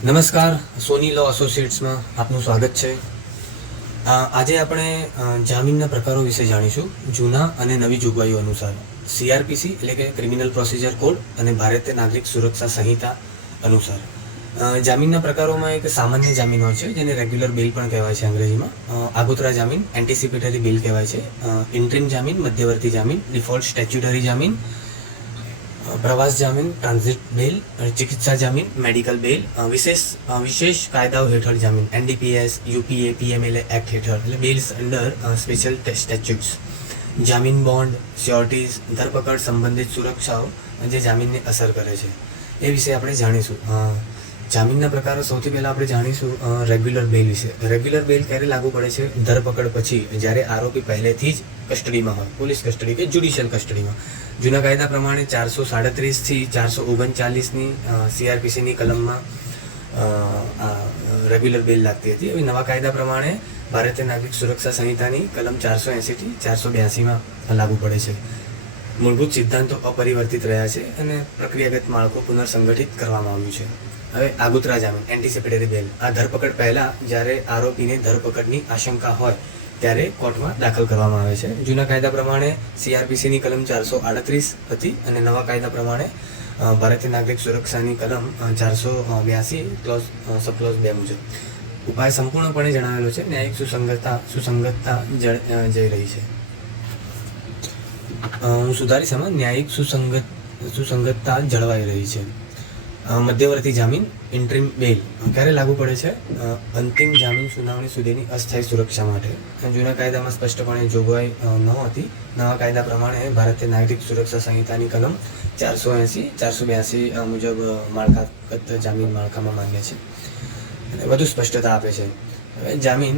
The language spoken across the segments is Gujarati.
નમસ્કાર, સોની લો એસોસિએટ્સમાં આપનું સ્વાગત છે. આજે આપણે જામીનના પ્રકારો વિશે જાણીશું. જૂના અને નવી જોગવાઈઓ અનુસાર સીઆરપીસી એટલે કે ક્રિમિનલ પ્રોસિજર કોડ અને ભારતીય નાગરિક સુરક્ષા સંહિતા અનુસાર જામીનના પ્રકારોમાં એક સામાન્ય જામીન હોય છે, જેને રેગ્યુલર બેલ પણ કહેવાય છે અંગ્રેજીમાં. આગોતરા જામીન એન્ટિસિપેટરી બેલ કહેવાય છે. ઇન્ટ્રીમ જામીન, મધ્યવર્તી જામીન, ડિફોલ્ટ સ્ટેચ્યુટરી જામીન, પ્રવાસ જામીન, ટ્રાન્ઝિટ બેલ, ચિકિત્સા જામીન, મેડિકલ બેલ, વિશેષ કાયદાઓ હેઠળ જામીન, એનડીપીએસ, યુપીએ, પીએમએલએ એક્ટ હેઠળ એટલે બેલ્સ અંડર સ્પેશિયલ સ્ટેચ્યુટ્સ, જામીન બોન્ડ, શ્યોરિટીઝ, ધરપકડ સંબંધિત સુરક્ષાઓ જે જામીનને અસર કરે છે એ વિશે આપણે જાણીશું. જામીનના પ્રકારો સૌથી પહેલાં આપણે જાણીશું રેગ્યુલર બેલ વિશે. રેગ્યુલર બેલ ક્યારે લાગુ પડે છે? ધરપકડ પછી, જ્યારે આરોપી પહેલેથી જ કસ્ટડીમાં હોય, પોલીસ કસ્ટડી કે જ્યુડિશિયલ કસ્ટડીમાં. જૂના કાયદા પ્રમાણે 437થી 439ની સીઆરપીસીની કલમમાં રેગ્યુલર બેલ લાગતી હતી. હવે નવા કાયદા પ્રમાણે ભારતીય નાગરિક સુરક્ષા સંહિતાની કલમ 480થી 482માં લાગુ પડે છે. મૂળભૂત સિદ્ધાંતો અપરિવર્તિત રહ્યા છે અને પ્રક્રિયાગત માળખું પુનર્સંગઠિત કરવામાં આવ્યું છે. હવે આગોતરા જામીન એન્ટિસિપેટરી બેલ. આ ધરપકડ પહેલાં જ્યારે આરોપીને ધરપકડની આશંકા હોય ત્યારે કોર્ટમાં દાખલ કરવામાં આવે છે. જૂના કાયદા પ્રમાણે સીઆરપીસીની કલમ 438 હતી અને નવા કાયદા પ્રમાણે ભારતીય નાગરિક સુરક્ષાની કલમ 482 સબક્લોઝ 2 મુજબ. ઉપાય સંપૂર્ણપણે જણાવેલો છે. ન્યાયિક સુસંગતતા જઈ રહી છે. હું સુધારીશ આમાં, ન્યાયિક સુસંગતતા જળવાઈ રહી છે. મધ્યવર્તી જામીન ઇન્ટ્રીમ બેલ ક્યારે લાગુ પડે છે? અંતિમ જામીન સુનાવણી સુધીની અસ્થાયી સુરક્ષા માટે. જૂના કાયદામાં સ્પષ્ટપણે જોગવાઈ નહોતી. નવા કાયદા પ્રમાણે ભારતીય નાગરિક સુરક્ષા સંહિતાની કલમ 480, 482 મુજબ માળખાગત જામીન માળખામાં માન્ય છે અને વધુ સ્પષ્ટતા આપે છે. હવે જામીન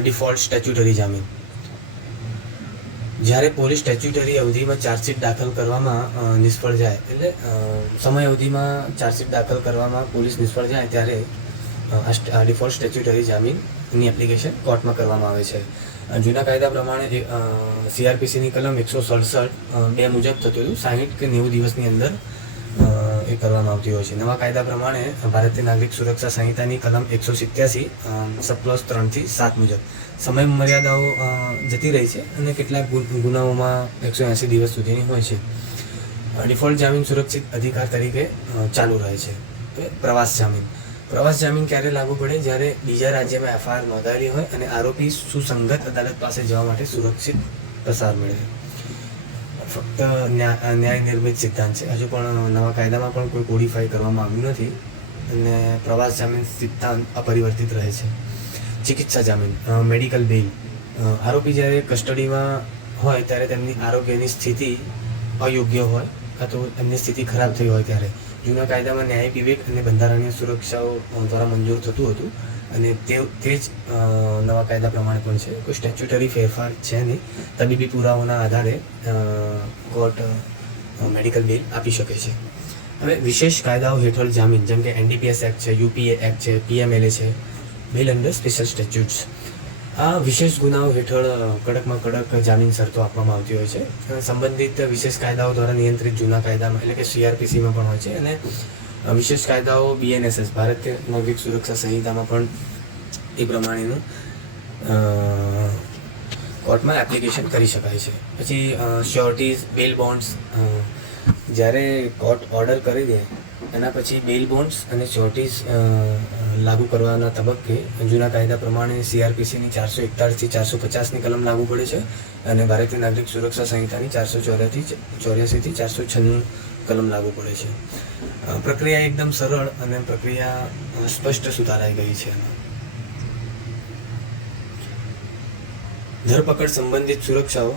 ડિફોલ્ટ સ્ટેચ્યુટરી જામીન. જ્યારે પોલીસ સ્ટેચ્યુટરી અવધિમાં ચાર્જશીટ દાખલ કરવામાં નિષ્ફળ જાય, એટલે સમય અવધિમાં ચાર્જશીટ દાખલ કરવામાં પોલીસ નિષ્ફળ જાય ત્યારે આ ડિફોલ્ટ સ્ટેચ્યુટરી જામીનની એપ્લિકેશન કોર્ટમાં કરવામાં આવે છે. જૂના કાયદા પ્રમાણે સીઆરપીસીની કલમ 167(2) મુજબ થતું હતું. 60 કે 90 દિવસની અંદર એ કરવામાં આવતી હોય છે. નવા કાયદા પ્રમાણે ભારતીય નાગરિક સુરક્ષા સંહિતાની કલમ 187 સબક્લોઝ 3થી 7 મુજબ સમય મર્યાદાઓ જતી રહી છે અને કેટલાક ગુનાઓમાં 180 દિવસ સુધીની હોય છે. ડિફોલ્ટ જામીન સુરક્ષિત અધિકાર તરીકે ચાલુ રહે છે. પ્રવાસ જામીન. પ્રવાસ જામીન ક્યારે લાગુ પડે? જ્યારે બીજા રાજ્યમાં એફઆઈઆર નોંધાયેલી હોય અને આરોપી સુસંગત અદાલત પાસે જવા માટે સુરક્ષિત પ્રસાર મેળવે. ફક્ત ન્યાય નિર્મિત સિદ્ધાંત છે. હજુ પણ નવા કાયદામાં પણ કોઈ કોડિફાઈ કરવામાં આવ્યું નથી અને પ્રવાસ જામીન સિદ્ધાંત અપરિવર્તિત રહે છે. ચિકિત્સા જામીન મેડિકલ બેલ. આરોપી જ્યારે કસ્ટડીમાં હોય ત્યારે તેમની આરોગ્યની સ્થિતિ અયોગ્ય હોય કાં તો એમની સ્થિતિ ખરાબ થઈ હોય ત્યારે જૂના કાયદામાં ન્યાય વિવેક અને બંધારણીય સુરક્ષાઓ દ્વારા મંજૂર થતું હતું અને તે જ નવા કાયદા પ્રમાણે પણ છે. કોઈ સ્ટેચ્યુટરી ફેરફાર છે નહીં. તબીબી પુરાવાના આધારે કોર્ટ મેડિકલ બેલ આપી શકે છે. હવે વિશેષ કાયદાઓ હેઠળ જામીન, જેમ કે એનડીપીએસ એક્ટ છે, યુપીએ એક્ટ છે, પીએમએલએ છે, બેલ અંડર સ્પેશિયલ સ્ટેચ્યુટ્સ. આ વિશેષ ગુનાઓ હેઠળ કડકમાં કડક જામીન શરતો આપવામાં આવતી હોય છે. સંબંધિત વિશેષ કાયદાઓ દ્વારા નિયંત્રિત જૂના કાયદામાં એટલે કે સીઆરપીસીમાં પણ હોય છે અને વિશેષ કાયદાઓ બીએનએસએસ ભારતીય નાગરિક સુરક્ષા સંહિતામાં પણ એ પ્રમાણેનું કોર્ટમાં એપ્લિકેશન કરી શકાય છે. પછી શ્યોરિટીઝ, બેલ બોન્ડ્સ. જ્યારે કોર્ટ ઓર્ડર કરી દે એના પછી બેલ બોન્ડ્સ અને શ્યોરિટીઝ લાગુ કરવાના તબક્કે જૂના કાયદા પ્રમાણે સીઆરપીસીની 441થી 450ની કલમ લાગુ પડે છે અને ભારતીય નાગરિક સુરક્ષા સંહિતાની 484થી 496 કલમ લાગુ પડે છે. પ્રક્રિયા એકદમ સરળ અને પ્રક્રિયા સ્પષ્ટ સુધારાઈ ગઈ છે. ધરપકડ સંબંધિત સુરક્ષાઓ